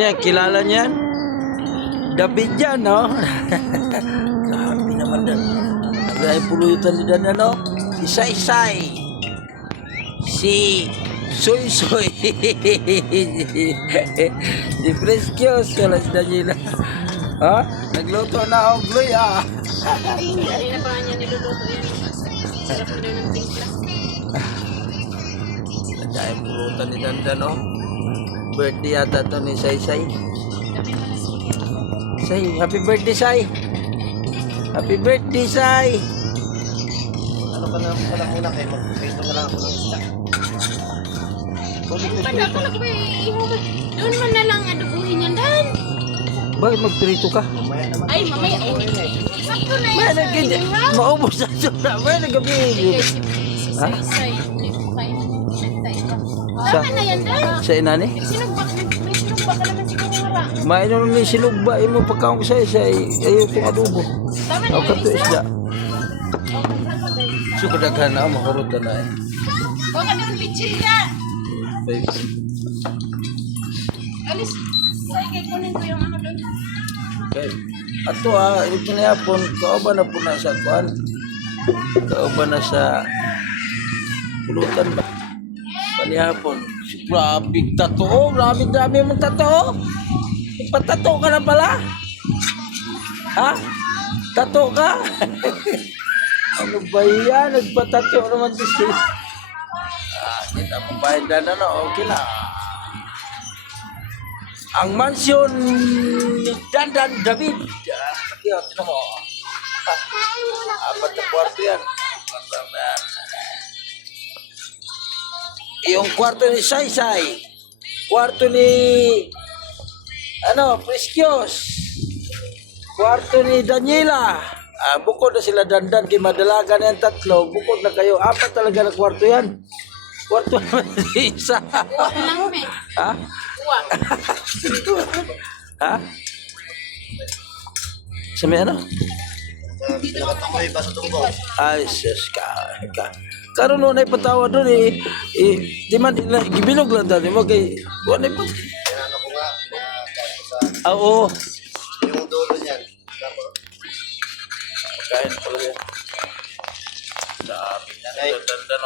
Yan, kilala niyan? David yan, no? Grabe naman dan. Naglaing pulutan ni Dan, no? Si Say-Say. Si Soy-Soy. Si Preskios. Kala si Daniela. Ha? Nagluto na ako, Gloy, ah. Hindi na pa niya niluluto yan. Sarap na daw ng timpla. Naglaing pulutan ni Dan, no? Birthday yata to ni Say-Say. Say, happy birthday, Say. Happy birthday, Say. Ano ka na pala muna kayo? Magpito ka lang ako ng isda. Pagka ko ba ihubad? Doon man na lang adubuhin yan, Dan. Bakit magprito ka? Mamaya naman. Ay, mamaya. Sakto na May yan. nagkindi. Maubos na siya. May nagabi. Ha? Say-say. Sa, Tama na yan, Dan. sa inani? Sinugbak, may sinugbak ka naman siguro nga. Mainon ni silugba. Imo pagkaon ko sa'yo. Ayaw kong adobo. Tama na Ako yan, kato isa. isda. So kadaghan na ako. Makurot na na eh. Huwag ka nang pitchin ka. Alis. Say, kunin ko yung ano doon. Okay. Ato ito kinayapon. Kauban na po na sa kuan. Kauban na sa pulutan ba? Panihapon. Grabe tato. Oh, grabe mong tato. Ipatato ka na pala. Ha? Tato ka? Ano ba yan? Nagpatato naman si siya. Kita mo bayad na okay na. Ang mansyon ni Dandan David. Yan, tignan mo. Apat na kwarto yan. Yung kwarto ni Say-Say. Kwarto ni Preskios. Kwarto ni Daniela. Bukod na sila Dandan kay madalaga na yung tatlo. Bukod na kayo. Apat talaga na kwarto yan. Kwarto naman si isa. Uwak lang, me. Ha? Uwak. Ha? Sa may ano? Pinakatungkoy ba sa tungkol? Ay, sus ka. Karon nun ay patawa doon di man, gibilog lang dati mo kay, ano ay Kaya ano ko nga, sa oo. yung dulo niyan. Tapos, Kain pala yan. Sabi na, Ay. dandan,